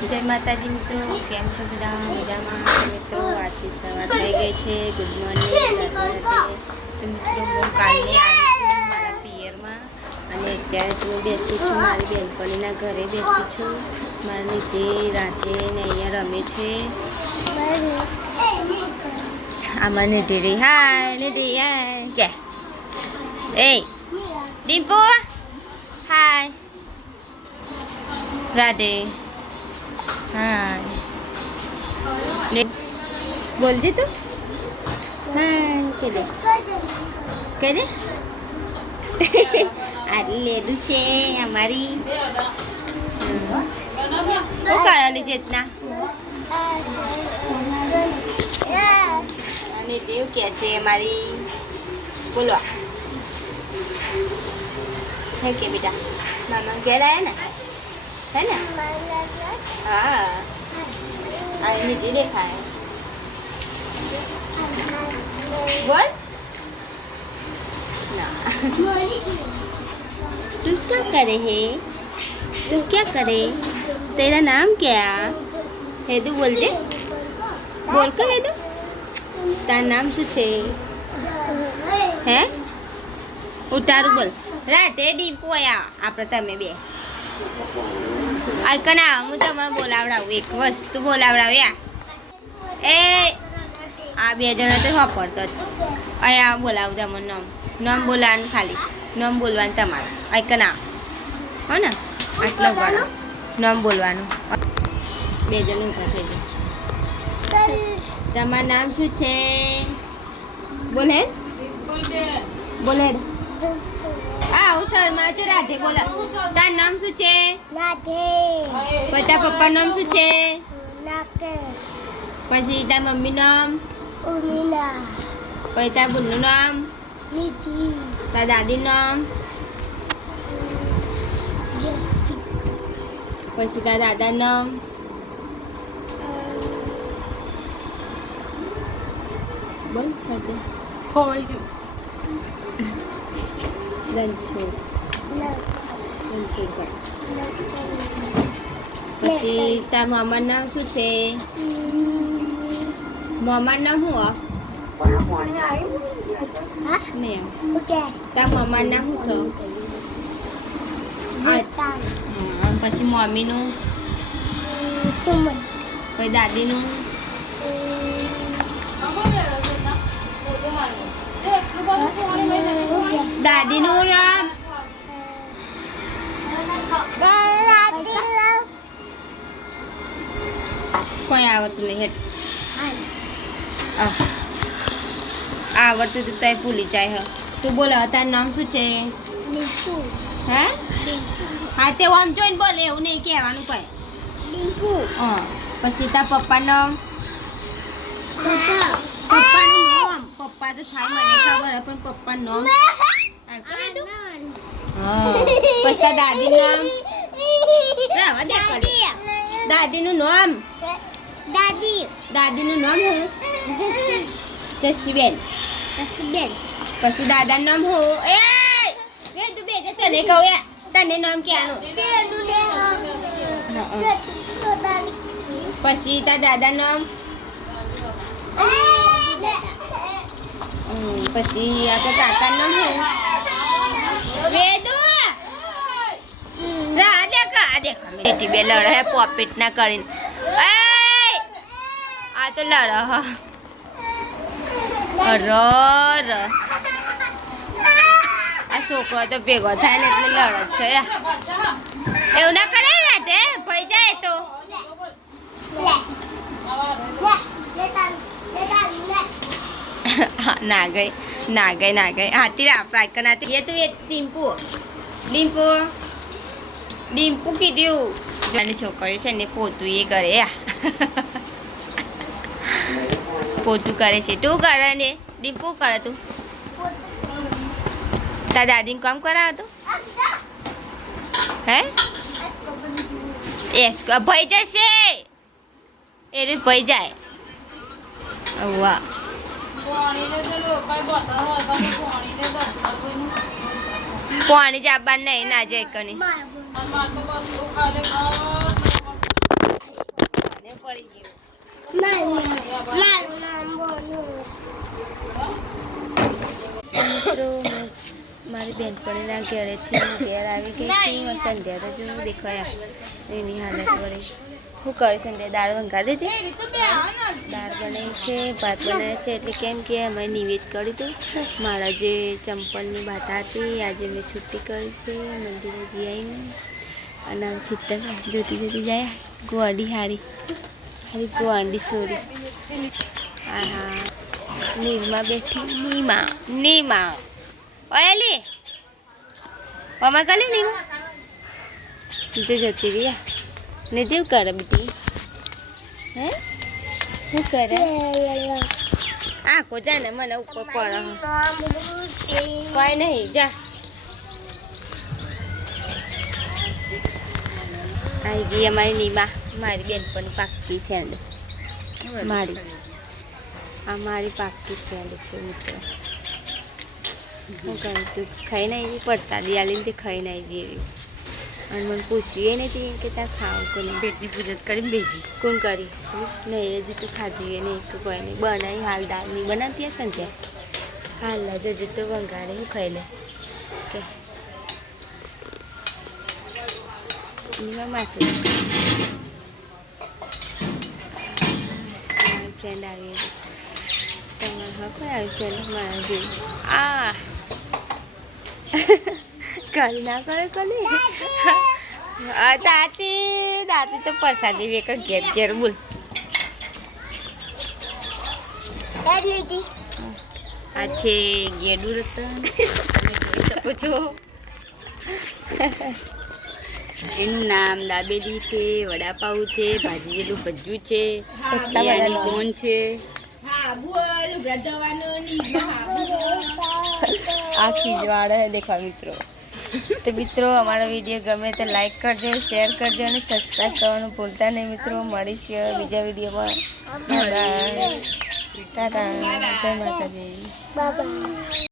જય માતાજી મિત્રો, કેમ છો બધા? મજામાં મિત્રો? આજથી સવાર થઈ ગઈ છે. Good morning. તો મિત્રો હું કાલે આવી છું મારા પિયરમાં અને અત્યારે તો હું બેસી છું મારી બેનપણીના ઘરે બેસી છું. મારા નિધિ રાતે ને અહીંયા રમે છે. આમાં નિધિ રી હાય નિધિ હાય કે એ ડિમ્પુ હાય રાધે હાય બોલજે તું હાય કહી દે આ લેલું છે અમારી શું કરવાની ચેતના અને દેવ કે છે મારી બોલો હે કે બેટા મામા ઘેર આવ્યા ને है ना? हाँ निधि देखा है बोल ना तू क्या करे है? तू क्या करे? तेरा नाम क्या है? तू बोल दे बोल कर है तू तार नाम शू छे है उतारू बोल राते ડીપુ આયા આપણે તમે બે અલ્કના હું તમારે બોલાવડાવું એક વસ્તુ બોલાવડાવ્યા એ આ બે જણા તો વાપરતો જ અહીંયા બોલાવું તમારું નામ નામ બોલાવાનું ખાલી નામ બોલવાનું તમારું અલ્કના હો ને આટલું ગણો નામ બોલવાનું બે જણ ઊભા થઈ જાય તમારું નામ શું છે બોલે બોલે આ હું શર્મા છું રાધે બોલા તાર નામ શું છે રાધે પછી તાર પપ્પાનું નામ શું છે પછી તાર મમ્મી નામ ઉર્મિલા પછી તાર બુનનું નામ નિધિ તાર દાદીનું નામ પછી તાર દાદાનું નામ બોલ કર દે ખોવાઈ ગયું પછી તાર મામાનું નામ શું છે મામાનું નામ શું નહીં તાર મામાનું નામ શું છે પછી મમ્મીનું પછી દાદીનું દાદીનું નામ કોઈ આવડતું નહીં હેઠ આવડતું તું તય ભૂલી જાય હ તું બોલ તારું નામ શું છે હે હા તે આમ જોઈને બોલે એવું નહીં કહેવાનું કઈ હા પછી તાર પપ્પાનું નામ પપ્પાનું નામ પપ્પા તો થાય મને ખબર પણ પપ્પાનું નામ પછી તાર દાદીનું નામ દાદીનું નામ દાદીનું નામ હું જસીબેન પછી દાદાનું નામ હું એ તું બે તને કહું યા તને નામ ક્યાંનું પછી તાર દાદાનું નામ પછી આપણે કાકાનું નામ હું વેદુ રા દેખા બેટી બે લડે હે પોપીટ ના કરીને આ તો લડે હા અરર આ છોકરો તો ભેગો થાય ને એટલે લડે છે એવું ના કરે રાતે ભઈ જાય તો ના ગઈ હાથી રાપરા કનાતી એ તું એ ડીમ્પુ કીધું જોની છોકરી છે ને પોતું એ કરે પોતું કરે છે તું કરે ને ડીમ્પુ કરે તું તાર દાદીને કામ કરાવે તું હે એસ ભાઈ જશે એ રીત ભાઈ જાય વાહ પાણી જાબાન નહીં ના જાય કની મિત્રો મારી બેનપણીના ઘરેથી ઘેર આવી ગઈ છે. સંધ્યા તો જો દેખાયા એની હાલત વળી શું કરે સંધ્યા? દાળ વંગારી દીધી, દાળ બનાવી છે, ભાત બનાવે છે. એટલે કેમ કે અમે નિવેદ કર્યું હતું મારા જે ચંપલની બાતા હતી આજે મેં છુટ્ટી કરી છે મંદિરે જઈ આવીને. અને સિત્તેર જોતી જોતી જાય ગોડી હારી હારી ગોંડી સોરી. હા હા નીરમાં બેઠી નીમા ઓયલી મમ્મા કલી નીમા તો જતી રહી ને દેવ કરે બધી હે શું કરે આખો જા ને મને ઉપર પડે કોઈ નહીં જા. આવી ગઈ અમારી નીમા, મારી બેનપણી પાક્કી ફ્રેન્ડ મારી પાક્કી ફ્રેન્ડ છે મિત્રો. હું કહું તું ખાઈને આવી પરસાદી આલીને તે ખાઈને આવી એવી અને મને પૂછ્યું એ નથી કે ત્યાં ખાવ કે નહીં. પેટની પૂજા કરીને બેજી કોણ કરી નહીં હજુ તો ખાધી એ નહીં કે કોઈ નહીં બનાવી હાલ દાળની બનાવતી હશે ને ત્યાં હાલ જજુ તો વંગાડે હું ખાઈ લે કે માથે ફ્રેન્ડ આવી હતી તમારે હા કોઈ આવી ફ્રેન્ડ મારા જેવી આ કરી ના કરે કલી દાતી તો પ્રસાદી વેક ઘેર ઘેર બોલ. આ છે ગેડું રતન તમે જોઈ શકો છો. એનું નામ દાબેલી છે, વડાપાઉં છે, ભાજી જેટલું ભજ્યું છે, કોણ છે આ ખીજવાડ દેખા મિત્રો. તો મિત્રો અમારો વિડીયો ગમે તો લાઈક કરજો, શેર કરજો અને સબસ્ક્રાઈબ કરવાનું ભૂલતા નહીં મિત્રો. મળીશું બીજા વિડીયોમાં. ટાટા, જય માતાજી.